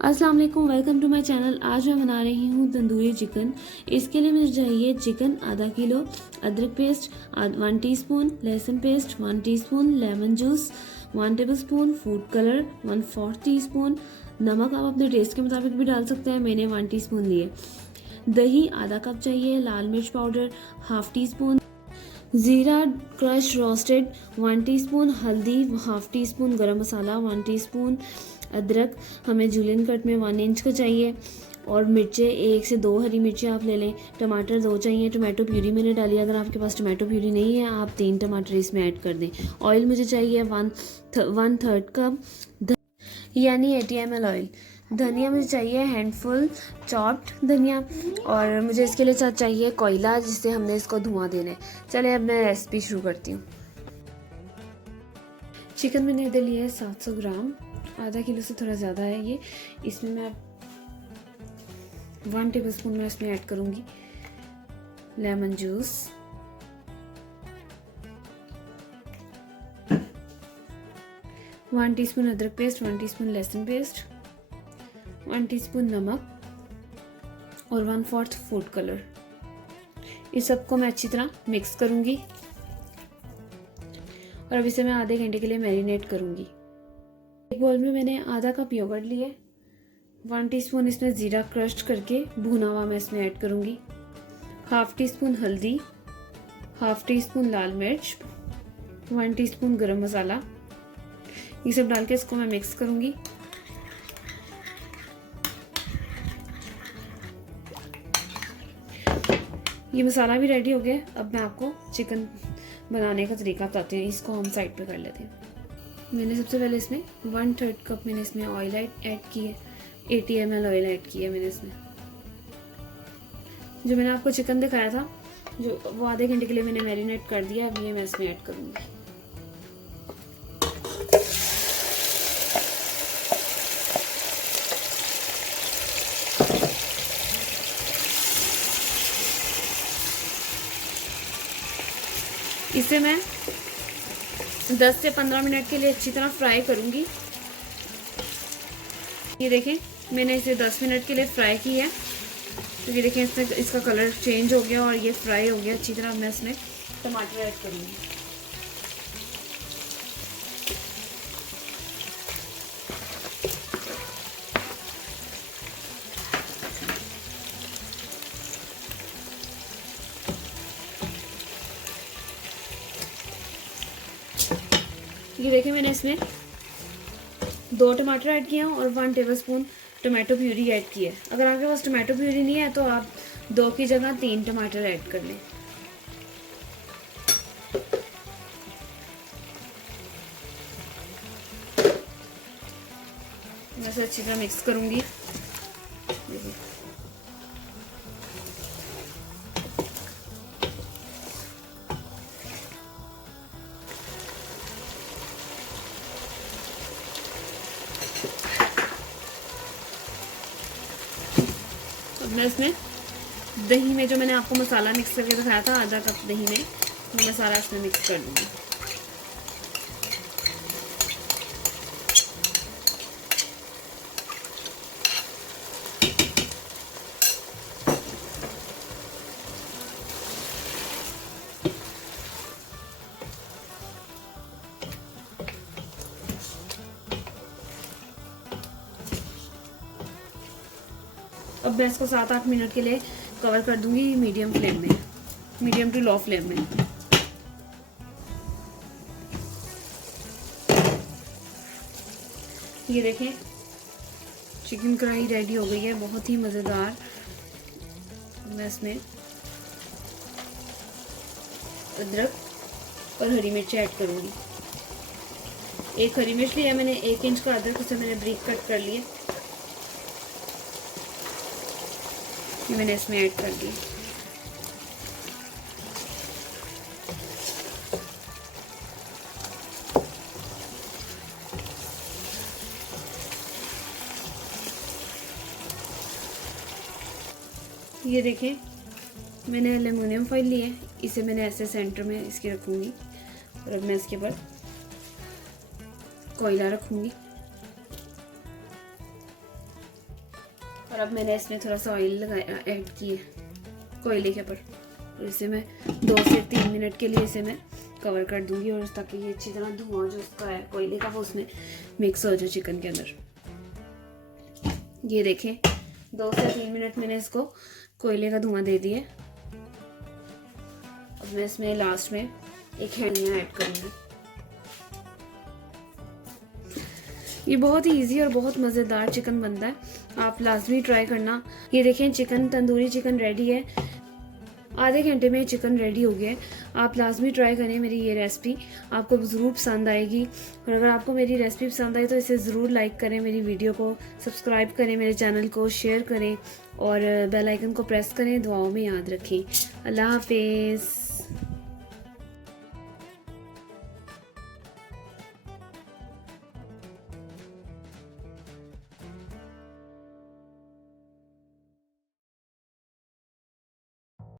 अस्सलाम वालेकुम, welcome to my channel. आज मैं बना रही हूँ तंदूरी चिकन। इसके लिए मुझे चाहिए चिकन आधा किलो, अदरक पेस्ट 1 टीस्पून, लहसुन paste 1 teaspoon, lemon juice 1 tablespoon, food colour 1/4 teaspoon, नमक आप अपने टेस्ट के मुताबिक भी डाल सकते हैं, मैंने 1 टीस्पून लिए। दही आधा कप चाहिए, लाल मिर्च पाउडर हाफ टीस्पून, ज़ीरा क्रश रोस्टेड 1 टीस्पून, हल्दी हाफ टीस्पून, गरम मसाला 1 टीस्पून, अदरक हमें जूलियन कट में 1 इंच का चाहिए, और मिर्चें 1 से 2 हरी मिर्चें आप ले लें। टमाटर 2 चाहिए, टमाटो प्यूरी मैंने डाली, अगर आपके पास टमाटो प्यूरी नहीं है आप 3 टमाटर इसमें ऐड कर दें। ऑयल मुझे चाहिए 1/3 कप, यानी 80 ml ऑयल। धनिया मुझे चाहिए हैंडफुल चॉप्ड धनिया, और मुझे इसके लिए साथ चाहिए कोयला जिससे हमने इसको धुआं देना है। चलिए अब मैं रेसिपी शुरू करती हूँ। चिकन मैंने इधर लिया है 700 ग्राम, आधा किलो से थोड़ा ज़्यादा है ये। इसमें मैं 1 टेबलस्पून में इसमें ऐड करूँगी लेमन जूस, 1 टीस्पून अदरक पेस्ट, 1 टीस्पून लहसुन पेस्ट, 1 टीस्पून नमक और 1/4 फूड कलर। इस सबको मैं अच्छी तरह मिक्स करूँगी और अब इसे मैं आधे घंटे के लिए मैरिनेट करूँगी। एक बाउल में मैंने आधा कप योगर्ट लिए, 1 टीस्पून इसमें ज़ीरा क्रश करके भुना हुआ मैं इसमें ऐड करूँगी, हाफ टीस्पून हल्दी, हाफ टीस्पून लाल मिर्च, 1 टीस्पून गरम मसाला, ये सब डाल के इसको मैं मिक्स करूँगी। ये मसाला भी रेडी हो गया। अब मैं आपको चिकन बनाने का तरीका बताती हूँ। इसको हम साइड पे कर लेते हैं। मैंने सबसे पहले इसमें 1/3 कप मैंने इसमें ऑयल ऐड की है, 80 ml ऑयल ऐड किया मैंने इसमें। जो मैंने आपको चिकन दिखाया था जो वो आधे घंटे के लिए मैंने मैरिनेट कर दिया, अब ये मैं इसमें ऐड करूँगी। इसे मैं 10 से 15 मिनट के लिए अच्छी तरह फ्राई करूंगी। ये देखें मैंने इसे 10 मिनट के लिए फ्राई की है, तो ये देखें इसका कलर चेंज हो गया और ये फ्राई हो गया अच्छी तरह। मैं इसमें टमाटर ऐड करूंगी। ये देखें मैंने इसमें 2 टमाटर ऐड किए हैं और 1 टेबलस्पून टमाटो प्यूरी ऐड की है। अगर आपके पास टमाटो प्यूरी नहीं है तो आप 2 की जगह 3 टमाटर ऐड कर लें। मैं इसे अच्छी तरह मिक्स करूंगी। मैं इसमें दही में जो मैंने आपको मसाला मिक्स करके दिखाया था, आधा कप दही में मैं मसाला इसमें मिक्स कर दूंगी। अब मैं इसको 7-8 मिनट के लिए कवर कर दूंगी मीडियम फ्लेम में, मीडियम टू लो फ्लेम में। ये देखें चिकन कढ़ाई रेडी हो गई है, बहुत ही मज़ेदार। मैं इसमें अदरक और हरी मिर्च ऐड करूंगी। 1 हरी मिर्च लिया मैंने, 1 इंच का अदरक उसे मैंने ब्रीक कट कर लिया, ये मैंने इसमें ऐड कर दी। ये देखें मैंने एल्युमिनियम फॉइल ली है, इसे मैंने ऐसे सेंटर में इसके रखूँगी और अब मैं इसके ऊपर कोयला रखूँगी। और अब मैंने इसमें थोड़ा सा ऑयल लगाया ऐड किया कोयले के ऊपर, और इसे मैं 2 से 3 मिनट के लिए इसे मैं कवर कर दूंगी, और ताकि ये अच्छी तरह धुआं जो उसका है कोयले का वो उसमें मिक्स हो जाए चिकन के अंदर। ये देखें 2 से 3 मिनट मैंने इसको कोयले का धुआं दे दिया। अब मैं इसमें लास्ट में एक धनिया ऐड करूँगी। ये बहुत ही इजी और बहुत मज़ेदार चिकन बनता है, आप लाजमी ट्राई करना। ये देखें चिकन, तंदूरी चिकन रेडी है। आधे घंटे में चिकन रेडी हो गया है। आप लाजमी ट्राई करें मेरी ये रेसिपी, आपको ज़रूर पसंद आएगी। और अगर आपको मेरी रेसिपी पसंद आई तो इसे ज़रूर लाइक करें, मेरी वीडियो को सब्सक्राइब करें, मेरे चैनल को शेयर करें और बेल आइकन को प्रेस करें। दुआओं में याद रखें। अल्लाह हाफिज़।